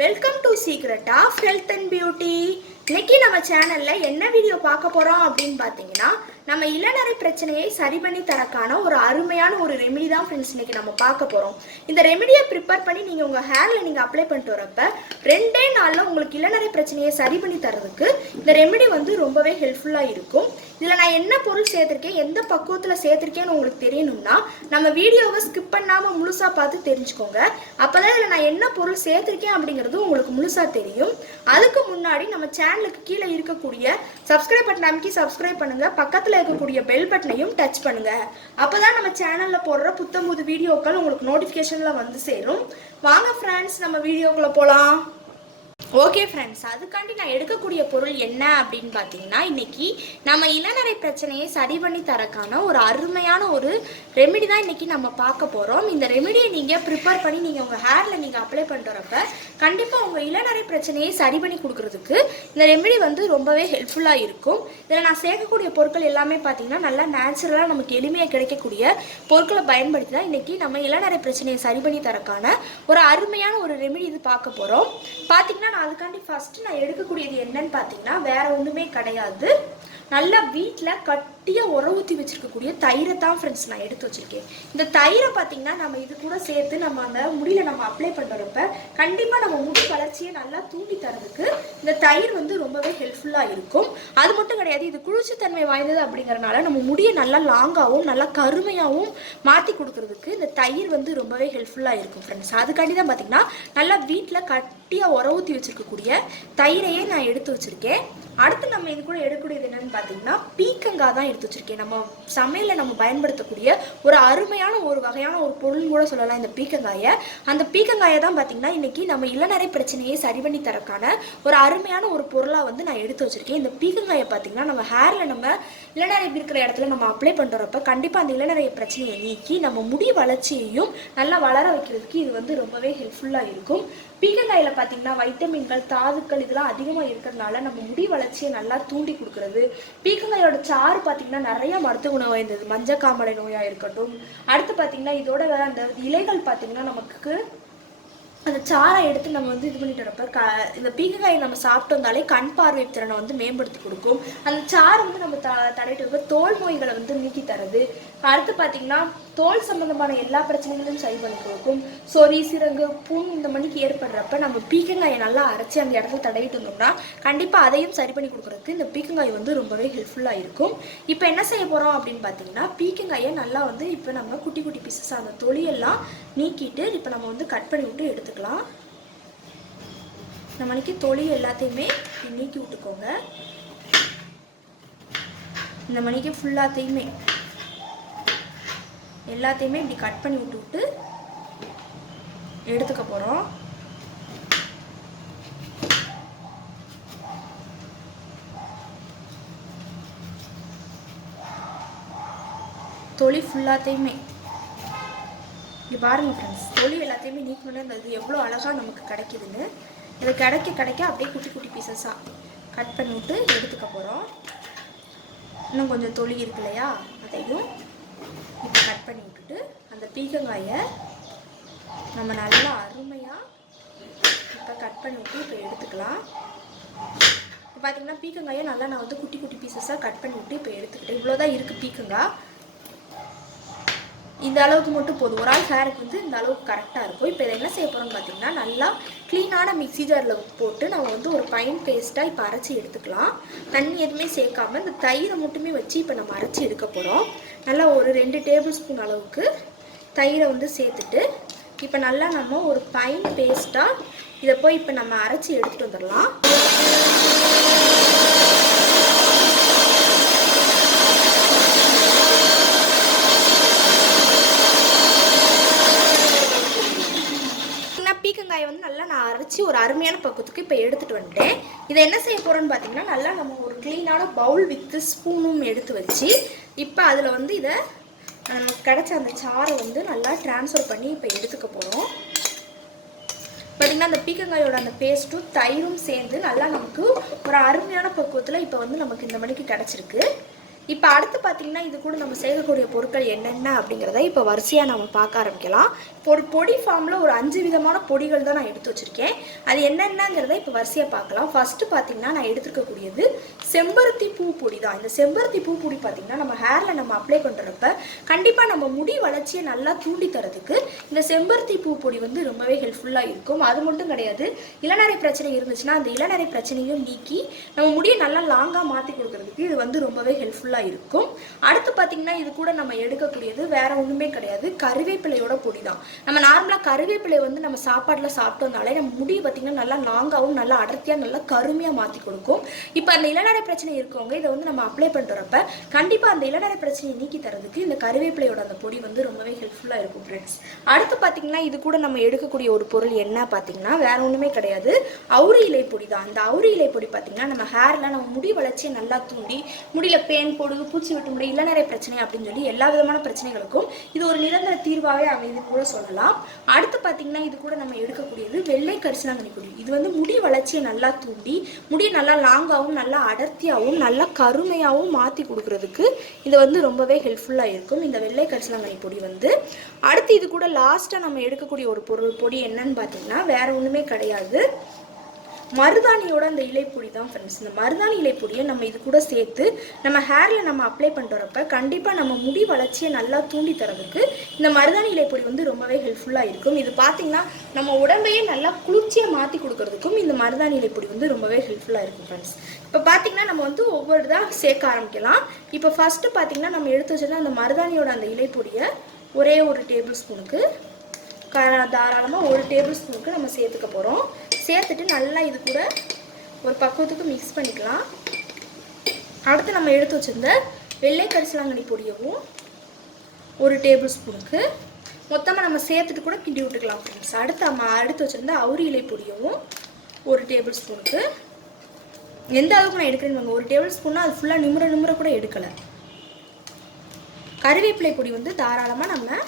Welcome to secret of health and beauty. இன்னைக்கு நம்ம சேனல்ல என்ன வீடியோ பார்க்க போறோம் அப்படின்னு பார்த்தீங்கன்னா, நம்ம இளநரை பிரச்சனையை சரி பண்ணி தரக்கான ஒரு அருமையான ஒரு ரெமெடி தான் ஃப்ரெண்ட்ஸ் இன்னைக்கு நம்ம பார்க்க போறோம். இந்த ரெமெடியை ப்ரிப்பேர் பண்ணி நீங்க உங்க ஹேர்ல நீங்க அப்ளை பண்ணிட்டு வரப்ப 2 நாள்ல உங்களுக்கு இளநரை பிரச்சனையை சரி பண்ணி தரதுக்கு இந்த ரெமெடி வந்து ரொம்பவே ஹெல்ப்ஃபுல்லா இருக்கும். இதுல நான் என்ன பொருள் சேர்த்திருக்கேன், எந்த பக்குவத்துல சேர்த்திருக்கேன்னு உங்களுக்கு தெரியணும்னா நம்ம வீடியோவை ஸ்கிப் பண்ணாம முழுசா பார்த்து தெரிஞ்சுக்கோங்க. அப்பதான் இதுல நான் என்ன பொருள் சேர்த்திருக்கேன் அப்படிங்கிறது உங்களுக்கு முழுசா தெரியும். அதுக்கு முன்னாடி நம்ம சேனலுக்கு கீழே இருக்கக்கூடிய சப்ஸ்கிரைப் பட்டன் அமைக்கி சப்ஸ்கிரைப் பண்ணுங்க, பக்கத்துல இருக்கக்கூடிய பெல் பட்டனையும் டச் பண்ணுங்க. அப்பதான் நம்ம சேனல்ல போடுற புத்தம்புது வீடியோக்கள் உங்களுக்கு நோட்டிபிகேஷன்ல வந்து சேரும். வாங்க ஃப்ரெண்ட்ஸ், நம்ம வீடியோக்குள்ள போலாம். ஓகே ஃப்ரெண்ட்ஸ், அதுக்காண்டி நான் எடுக்கக்கூடிய பொருள் என்ன அப்படின்னு பார்த்தீங்கன்னா, இன்னைக்கு நம்ம இளநரை பிரச்சனையை சரி பண்ணி தரக்கான ஒரு அருமையான ஒரு ரெமெடி தான் இன்னைக்கு நம்ம பார்க்க போகிறோம். இந்த ரெமெடியை நீங்கள் ப்ரிப்பேர் பண்ணி நீங்கள் உங்கள் ஹேரில் நீங்கள் அப்ளை பண்ணிட்டு வரப்ப கண்டிப்பாக உங்கள் இளநரை பிரச்சனையை சரி பண்ணி கொடுக்கறதுக்கு இந்த ரெமெடி வந்து ரொம்பவே ஹெல்ப்ஃபுல்லாக இருக்கும். இதில் நான் சேர்க்கக்கூடிய பொருட்கள் எல்லாமே பார்த்தீங்கன்னா நல்லா நேச்சுரலாக நமக்கு எளிமையாக கிடைக்கக்கூடிய பொருட்களை பயன்படுத்தி தான் இன்னைக்கு நம்ம இளநரை பிரச்சனையை சரி பண்ணி தரக்கான ஒரு அருமையான ஒரு ரெமெடி இது பார்க்க போகிறோம். பார்த்தீங்கன்னா அதுக்காண்டி ஃபர்ஸ்ட் நான் எடுக்கக்கூடியது என்னன்னு பார்த்தீங்கன்னா வேற ஒன்றுமே கிடையாது, நல்லா வீட்டில் கட்டியாக உர ஊற்றி வச்சிருக்கக்கூடிய தயிரை தான் ஃப்ரெண்ட்ஸ் நான் எடுத்து வச்சிருக்கேன். இந்த தயிரை பார்த்தீங்கன்னா நம்ம இது கூட சேர்த்து நம்ம அந்த முடியில் நம்ம அப்ளை பண்ணுறப்ப கண்டிப்பாக நம்ம முடி வளர்ச்சியை நல்லா தூண்டி தரதுக்கு இந்த தயிர் வந்து ரொம்பவே ஹெல்ப்ஃபுல்லாக இருக்கும். அது மட்டும் கிடையாது, இது குளிர்ச்சித்தன்மை வாய்ந்தது அப்படிங்கிறனால நம்ம முடியை நல்லா லாங்காகவும் நல்லா கருமையாகவும் மாற்றி கொடுக்கறதுக்கு இந்த தயிர் வந்து ரொம்பவே ஹெல்ப்ஃபுல்லாக இருக்கும் ஃப்ரெண்ட்ஸ். அதுக்காண்டி தான் பார்த்தீங்கன்னா நல்லா வீட்டில் கட்டியாக உர ஊற்றி வச்சிருக்கக்கூடிய தயிரையே நான் எடுத்து வச்சிருக்கேன். அடுத்து நம்ம இது கூட எடுக்கக்கூடியது என்னன்னு பார்த்தீங்கன்னா பீக்கங்காய் தான் எடுத்து வச்சிருக்கேன். நம்ம சமையலில் நம்ம பயன்படுத்தக்கூடிய ஒரு அருமையான ஒரு வகையான ஒரு பொருள் கூட சொல்லலாம் இந்த பீக்கங்காயை. அந்த பீக்கங்காயை தான் பார்த்தீங்கன்னா இன்னைக்கு நம்ம இளநரை பிரச்சனையை சரி பண்ணி தரக்கான ஒரு அருமையான ஒரு பொருளாக வந்து நான் எடுத்து வச்சிருக்கேன். இந்த பீக்கங்காயை பார்த்தீங்கன்னா நம்ம ஹேரில் நம்ம இளநரை இருக்கிற இடத்துல நம்ம அப்ளை பண்ணுறப்ப கண்டிப்பாக அந்த இளநரை பிரச்சனையை நீக்கி நம்ம முடி வளர்ச்சியையும் நல்லா வளர வைக்கிறதுக்கு இது வந்து ரொம்பவே ஹெல்ப்ஃபுல்லாக இருக்கும். பீக்கங்காயில் பார்த்தீங்கன்னா வைட்டமின்கள் தாதுக்கள் இதெல்லாம் அதிகமாக இருக்கிறதுனால நம்ம முடி வளர்ச்சியை நல்லா தூண்டி கொடுக்குறது. பீக்கங்காயோட சாறு பார்த்தீங்கன்னா நிறைய மருத்துவ குணம் வாய்ந்தது, மஞ்சக்காமலை நோயாக இருக்கட்டும். அடுத்து பார்த்தீங்கன்னா இதோட அந்த இலைகள் பார்த்தீங்கன்னா நமக்கு அந்த சாரை எடுத்து நம்ம வந்து இது பண்ணிட்டு வரப்ப இந்த பீக்கங்காயை நம்ம சாப்பிட்டு வந்தாலே கண் பார்வை திறனை வந்து மேம்படுத்தி கொடுக்கும். அந்த சாறு வந்து நம்ம தடையிட்டு இருக்க தோல் நோய்களை வந்து நீக்கி தருது. அடுத்து பார்த்தீங்கன்னா தோல் சம்பந்தமான எல்லா பிரச்சனைகளும் சரி பண்ணி கொடுக்கும். சொறி சிரங்கு புண் இந்த மணிக்கு ஏற்படுறப்ப நம்ம பீக்கங்காயை நல்லா அரைச்சி அந்த இடத்துல தடவிட்டு இருந்தோம்னா கண்டிப்பாக அதையும் சரி பண்ணி கொடுக்குறதுக்கு இந்த பீக்கங்காய் வந்து ரொம்பவே ஹெல்ப்ஃபுல்லாக இருக்கும். இப்போ என்ன செய்ய போகிறோம் அப்படின்னு பார்த்தீங்கன்னா பீக்கங்காயை நல்லா வந்து இப்போ நம்ம குட்டி குட்டி பீசஸ் அந்த தொலியெல்லாம் நீக்கிட்டு இப்போ நம்ம வந்து கட் பண்ணி விட்டு எடுத்துக்கலாம். இந்த மணிக்கு தொலி எல்லாத்தையுமே நீக்கி விட்டுக்கோங்க. இந்த மணிக்கு ஃபுல்லாத்தையுமே எல்லாத்தையுமே இப்படி கட் பண்ணி விட்டு எடுத்துக்க போகிறோம். தொலி ஃபுல்லாத்தையுமே இங்கே பாருங்கள் ஃப்ரெண்ட்ஸ், தொலி எல்லாத்தையுமே நீக்கணும்னா இந்த இது எவ்வளோ அழகாக நமக்கு கிடைக்குதுன்னு. இதை கிடைக்க அப்படியே குட்டி குட்டி பீசஸாக கட் பண்ணி விட்டு எடுத்துக்க போகிறோம். இன்னும் கொஞ்சம் தொலி இருக்கு இல்லையா, அதையும் இப்போ கட் பண்ணி விட்டுட்டு அந்த பீக்கங்காயை நம்ம நல்லா அருமையாக இப்போ கட் பண்ணி விட்டு இப்போ எடுத்துக்கலாம். இப்போ பார்த்தீங்கன்னா பீக்கங்காயை நல்லா நான் வந்து குட்டி குட்டி பீசஸாக கட் பண்ணி விட்டு இப்போ எடுத்துக்கிட்டேன். இவ்வளோதான் இருக்குது பீக்கங்காய். இந்த அளவுக்கு மட்டும் போதும், ஒரு ஆள் ஹேருக்கு வந்து இந்த அளவுக்கு கரெக்டாக இருக்கும். இப்போ இதை என்ன செய்ய போகிறோம்னு பார்த்தீங்கன்னா நல்லா க்ளீனான மிக்ஸி ஜாரில் போட்டு நம்ம வந்து ஒரு ஃபைன் பேஸ்ட்டாக இப்போ அரைச்சி எடுத்துக்கலாம். தண்ணி எதுவுமே சேர்க்காமல் இந்த தயிரை மட்டுமே வச்சு இப்போ நம்ம அரைச்சி எடுக்க போகிறோம். நல்லா ஒரு 2 டேபிள் ஸ்பூன் அளவுக்கு தயிரை வந்து சேர்த்துட்டு இப்போ நல்லா நம்ம ஒரு ஃபைன் பேஸ்ட்டாக இதை போய் இப்போ நம்ம அரைச்சி எடுத்துகிட்டு வந்துடலாம். பீக்கங்காயை வந்து நல்லா நான் அரைச்சி ஒரு அருமையான பக்குவத்துக்கு இப்போ எடுத்துகிட்டு வந்துட்டேன். இதை என்ன செய்ய போகிறோன்னு பார்த்தீங்கன்னா நல்லா நம்ம ஒரு க்ளீனான பவுல் வித்து ஸ்பூனும் எடுத்து வச்சு இப்போ அதில் வந்து இதை நமக்கு கிடைச்ச அந்த சாரை வந்து நல்லா ட்ரான்ஸ்ஃபர் பண்ணி இப்போ எடுத்துக்க போகிறோம். பார்த்திங்கன்னா அந்த பீக்கங்காயோட அந்த பேஸ்ட்டும் தயிரும் சேர்ந்து நல்லா நமக்கு ஒரு அருமையான பக்குவத்தில் இப்போ வந்து நமக்கு இந்த மணிக்கு கிடச்சிருக்கு. இப்போ அடுத்து பார்த்தீங்கன்னா இது கூட நம்ம சேர்க்கக்கூடிய பொருட்கள் என்னென்ன அப்படிங்கிறத இப்போ வரிசையாக நம்ம பார்க்க ஆரம்பிக்கலாம். இப்போ ஒரு பொடி ஃபார்மில் ஒரு 5 விதமான பொடிகள் தான் நான் எடுத்து வச்சுருக்கேன். அது என்னென்னங்கிறத இப்போ வரிசையாக பார்க்கலாம். ஃபஸ்ட்டு பார்த்தீங்கன்னா நான் எடுத்துக்கக்கூடியது செம்பருத்தி பூ பொடி தான். இந்த செம்பருத்தி பூ பொடி பார்த்தீங்கன்னா நம்ம ஹேரில் நம்ம அப்ளை பண்ணுறப்ப கண்டிப்பாக நம்ம முடி வளர்ச்சியை நல்லா தூண்டி தரதுக்கு இந்த செம்பருத்தி பூ பொடி வந்து ரொம்பவே ஹெல்ப்ஃபுல்லாக இருக்கும். அது மட்டும் கிடையாது, இளநரை பிரச்சனை இருந்துச்சுன்னா அந்த இளநரை பிரச்சனையும் நீக்கி நம்ம முடியை நல்லா லாங்காக மாற்றி கொடுக்கறதுக்கு இது வந்து ரொம்பவே ஹெல்ப்ஃபுல்லாக இருக்கும். அடுத்து பார்த்தீங்கன்னா இது கூட நம்ம எடுக்கக்கூடியது வேற ஒன்றுமே கிடையாது, கருவேப்பிலையோட பொடி தான். நம்ம நார்மலாக கருவேப்பிலை வந்து நம்ம சாப்பாட்டில் சாப்பிட்டோம்னாலே நம்ம முடி பார்த்தீங்கன்னா நல்லா லாங்காகவும் நல்லா அடர்த்தியாக நல்லா கருமையாக மாற்றி கொடுக்கும். இப்போ அந்த இளநரை பிரச்சனை இருக்கவங்க இதை வந்து நம்ம அப்ளை பண்ணுறப்ப கண்டிப்பாக அந்த இளநரை பிரச்சனையை நீக்கி தரதுக்கு இந்த கருவேப்பிலையோட அந்த பொடி வந்து ரொம்பவே ஹெல்ப்ஃபுல்லாக இருக்கும் ஃப்ரெண்ட்ஸ். அடுத்து பார்த்தீங்கன்னா இது கூட நம்ம எடுக்கக்கூடிய ஒரு பொருள் என்ன பார்த்தீங்கன்னா வேற ஒன்றுமே கிடையாது, அவுரி இலை பொடி தான். இந்த அவுரி இலை பொடி பார்த்தீங்கன்னா நம்ம ஹேரில் நம்ம முடி வளர்ச்சியை நல்லா தூண்டி முடியில் பேன் போடுது, பூச்சி விட்டு முடி, இளநரை பிரச்சனை அப்படின்னு சொல்லி எல்லா விதமான பிரச்சனைகளுக்கும் இது ஒரு நிரந்தர தீர்வாகவே அமைதுன்னு கூட சொல்லலாம். அடுத்து பார்த்தீங்கன்னா இது கூட நம்ம எடுக்கக்கூடியது வெள்ளை கரிசலாங்கண்ணி பொடி. இது வந்து முடி வளர்ச்சியை நல்லா தூண்டி முடியை நல்லா லாங்காகவும் நல்லா அடர்த்தியாகவும் நல்லா கருமையாகவும் மாற்றி கொடுக்கறதுக்கு இது வந்து ரொம்பவே ஹெல்ப்ஃபுல்லாக இருக்கும் இந்த வெள்ளை கரிசலாங்கண்ணி பொடி வந்து. அடுத்து இது கூட லாஸ்ட்டாக நம்ம எடுக்கக்கூடிய ஒரு பொடி என்னன்னு பார்த்தீங்கன்னா வேற ஒன்றுமே கிடையாது, மருதாணியோட அந்த இலைப்பொடி தான் ஃப்ரெண்ட்ஸ். இந்த மருதாணி இலைப்பொடியை நம்ம இது கூட சேர்த்து நம்ம ஹேரில் நம்ம அப்ளை பண்ணுறப்ப கண்டிப்பாக நம்ம முடி வளர்ச்சியை நல்லா தூண்டி தரதுக்கு இந்த மருதாணி இலைப்பொடி வந்து ரொம்பவே ஹெல்ப்ஃபுல்லாக இருக்கும். இது பார்த்திங்கன்னா நம்ம உடம்பையே நல்லா குளிர்ச்சியாக மாற்றி கொடுக்கறதுக்கும் இந்த மருதாணி இலைப்பொடி வந்து ரொம்பவே ஹெல்ப்ஃபுல்லாக இருக்கும் ஃப்ரெண்ட்ஸ். இப்போ பார்த்திங்கன்னா நம்ம வந்து ஒவ்வொரு இதாக சேர்க்க ஆரம்பிக்கலாம். இப்போ ஃபஸ்ட்டு பார்த்திங்கன்னா நம்ம எடுத்து வச்சுருந்தா அந்த மருதாணியோட அந்த இலைப்பொடியை ஒரே ஒரு டேபிள் ஸ்பூனுக்கு தாராளமாக ஒரு டேபிள் ஸ்பூனுக்கு நம்ம சேர்த்துக்க போகிறோம். சேர்த்துட்டு நல்லா இது கூட ஒரு பக்குவத்துக்கு மிக்ஸ் பண்ணிக்கலாம். அடுத்து நம்ம எடுத்து வச்சுருந்த வெள்ளை கரிசலாங்கண்ணி பொடியவும் ஒரு டேபிள் ஸ்பூனுக்கு மொத்தமாக நம்ம சேர்த்துட்டு கூட கிண்டி விட்டுக்கலாம் ஃப்ரெண்ட்ஸ். அடுத்து நம்ம எடுத்து வச்சுருந்த அவுரி இலை பொடியவும் ஒரு டேபிள் ஸ்பூனுக்கு, எந்த அளவுக்கு நான் எடுக்கிறேன்னு ஒரு டேபிள் ஸ்பூன்னா அது ஃபுல்லாக நிமிர கூட எடுக்கலை. கருவேப்பிலை பொடி வந்து தாராளமாக நம்ம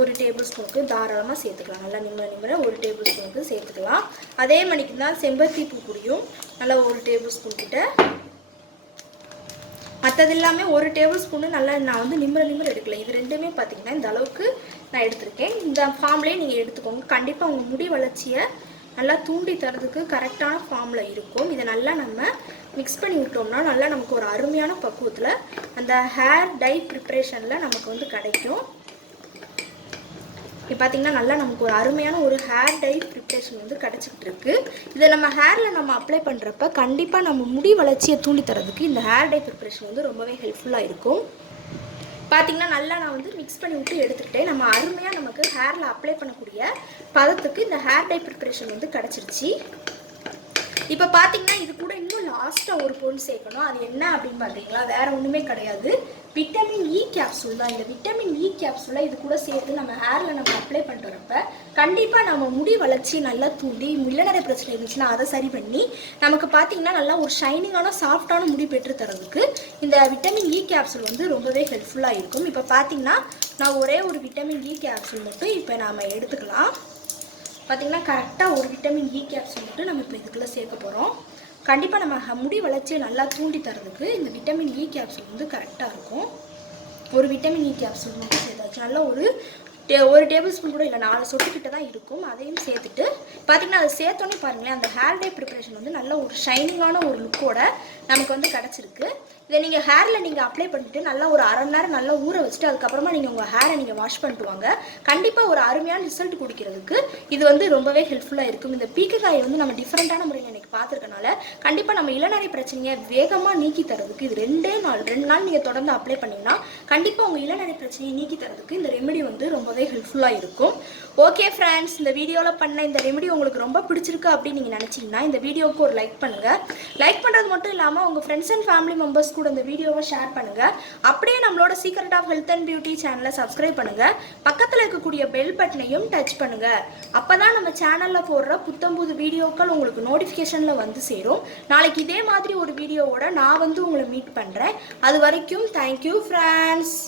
ஒரு டேபிள் ஸ்பூனுக்கு தாராளமாக சேர்த்துக்கலாம். நல்லா நிமிர ஒரு டேபிள் ஸ்பூனுக்கு சேர்த்துக்கலாம். அதே மணிக்கு தான் செம்பருத்தி பூ பொடியும் நல்லா ஒரு டேபிள் ஸ்பூன் கிட்ட, மற்றது எல்லாமே ஒரு டேபிள் ஸ்பூனு நல்லா நான் வந்து நிமிர எடுக்கல. இது ரெண்டுமே பார்த்தீங்கன்னா இந்த அளவுக்கு நான் எடுத்திருக்கேன். இந்த ஃபார்ம்லேயே நீங்கள் எடுத்துக்கோங்க. கண்டிப்பாக உங்கள் முடி வளர்ச்சியை நல்லா தூண்டி தரதுக்கு கரெக்டான ஃபார்மில் இருக்கும். இதை நல்லா நம்ம மிக்ஸ் பண்ணி விட்டோம்னா நல்லா நமக்கு ஒரு அருமையான பக்குவத்தில் அந்த ஹேர் டை ப்ரிப்ரேஷனில் நமக்கு வந்து கிடைக்கும். இப்போ பார்த்திங்கன்னா நல்லா நமக்கு ஒரு அருமையான ஒரு ஹேர் டை ப்ரிப்ரேஷன் வந்து கிடச்சிக்கிட்டு இருக்குது. இதை நம்ம ஹேரில் நம்ம அப்ளை பண்ணுறப்ப கண்டிப்பாக நம்ம முடி வளர்ச்சியை தூண்டி தரதுக்கு இந்த ஹேர் டை ப்ரிப்ரேஷன் வந்து ரொம்பவே ஹெல்ப்ஃபுல்லாக இருக்கும். பார்த்திங்கன்னா நல்லா நான் வந்து மிக்ஸ் பண்ணி விட்டு எடுத்துக்கிட்டேன். நம்ம அருமையாக நமக்கு ஹேரில் அப்ளை பண்ணக்கூடிய பதத்துக்கு இந்த ஹேர் டை ப்ரிப்ரேஷன் வந்து கிடச்சிருச்சு. இப்போ பார்த்தீங்கன்னா இது கூட இன்னும் லாஸ்ட்டாக ஒரு பொருள் சேர்க்கணும். அது என்ன அப்படின்னு பார்த்தீங்களா வேறு ஒன்றுமே கிடையாது, விட்டமின் இ கேப்சூல் தான். இந்த விட்டமின் இ கேப்சூலை இது கூட சேர்த்து நம்ம ஹேரில் நம்ம அப்ளை பண்ணுறப்ப கண்டிப்பாக நம்ம முடி வளர்ச்சி நல்லா தூண்டி இளநரை பிரச்சனை இருந்துச்சுன்னா அதை சரி பண்ணி நமக்கு பார்த்திங்கன்னா நல்லா ஒரு ஷைனிங்கான சாஃப்டான முடி பெற்று தரதுக்கு இந்த விட்டமின் இ கேப்சூல் வந்து ரொம்பவே ஹெல்ப்ஃபுல்லாக இருக்கும். இப்போ பார்த்திங்கன்னா நான் ஒரே ஒரு விட்டமின் இ கேப்சூல் மட்டும் இப்போ நாம் எடுத்துக்கலாம். பார்த்திங்கன்னா கரெக்டாக ஒரு விட்டமின் இ கேப்சூல் மட்டும் நம்ம இப்போ இதுக்குள்ளே சேர்க்க போகிறோம். கண்டிப்பாக நம்ம முடி வளர்ச்சியை நல்லா தூண்டி தரதுக்கு இந்த விட்டமின் இ கேப்சூல் வந்து கரெக்டாக இருக்கும். ஒரு விட்டமின் இ கேப்சூல் மட்டும் சேர்த்தாச்சு. நல்லா ஒரு டேபிள் ஸ்பூன் கூட இல்லை, 4 சொட்டுக்கிட்ட தான் இருக்கும். அதையும் சேர்த்துட்டு பார்த்திங்கன்னா அதை சேர்த்தோன்னே பாருங்களேன் அந்த ஹேர் டை ப்ரிப்ரேஷன் வந்து நல்ல ஒரு ஷைனிங்கான ஒரு லுக்கோட நமக்கு வந்து கிடச்சிருக்கு. இதை நீங்கள் ஹேரில் நீங்கள் அப்ளை பண்ணிவிட்டு நல்லா ஒரு அரை மணி நேரம் நல்லா ஊற வச்சுட்டு அதுக்கப்புறமா நீங்கள் உங்கள் ஹேரை நீங்கள் வாஷ் பண்ணிட்டு வாங்க. கண்டிப்பாக ஒரு அருமையான ரிசல்ட் கொடுக்கிறதுக்கு இது வந்து ரொம்பவே ஹெல்ப்ஃபுல்லாக இருக்கும். இந்த பீக்கக்காயை வந்து நம்ம டிஃப்ரெண்ட்டான முறையில் எனக்கு பார்த்துருக்கனால கண்டிப்பாக நம்ம இளநரை பிரச்சனையை வேகமாக நீக்கி தரதுக்கு இது 2 நாள் நீங்கள் தொடர்ந்து அப்ளை பண்ணிங்கன்னா கண்டிப்பாக உங்கள் இளநரை பிரச்சனையை நீக்கி தரதுக்கு இந்த ரெமெடி வந்து ரொம்பவே ஹெல்ப்ஃபுல்லாக இருக்கும். ஓகே ஃப்ரெண்ட்ஸ், இந்த வீடியோவில் பண்ண இந்த ரெமெடி உங்களுக்கு ரொம்ப பிடிச்சிருக்கு அப்படின்னு நீங்கள் நினச்சிங்கன்னா இந்த வீடியோவுக்கு ஒரு லைக் பண்ணுங்கள். லைக் பண்ணுறது மட்டும் இல்லாமல் உங்கள் ஃப்ரெண்ட்ஸ் அண்ட் ஃபேமிலி மெம்பர்ஸ் கூட இந்த வீடியோவை ஷேர் பண்ணுங்கள். அப்படியே நம்மளோட secret of health and beauty சேனலை சப்ஸ்கிரைப் பண்ணுங்கள். பக்கத்தில் இருக்கக்கூடிய பெல் பட்டனையும் டச் பண்ணுங்கள். அப்போ தான் நம்ம சேனலில் போடுற புத்தம்புது வீடியோக்கள் உங்களுக்கு நோட்டிஃபிகேஷனில் வந்து சேரும். நாளைக்கு இதே மாதிரி ஒரு வீடியோவோட நான் வந்து உங்களை மீட் பண்ணுறேன். அது வரைக்கும் தேங்க்யூ ஃப்ரெண்ட்ஸ்.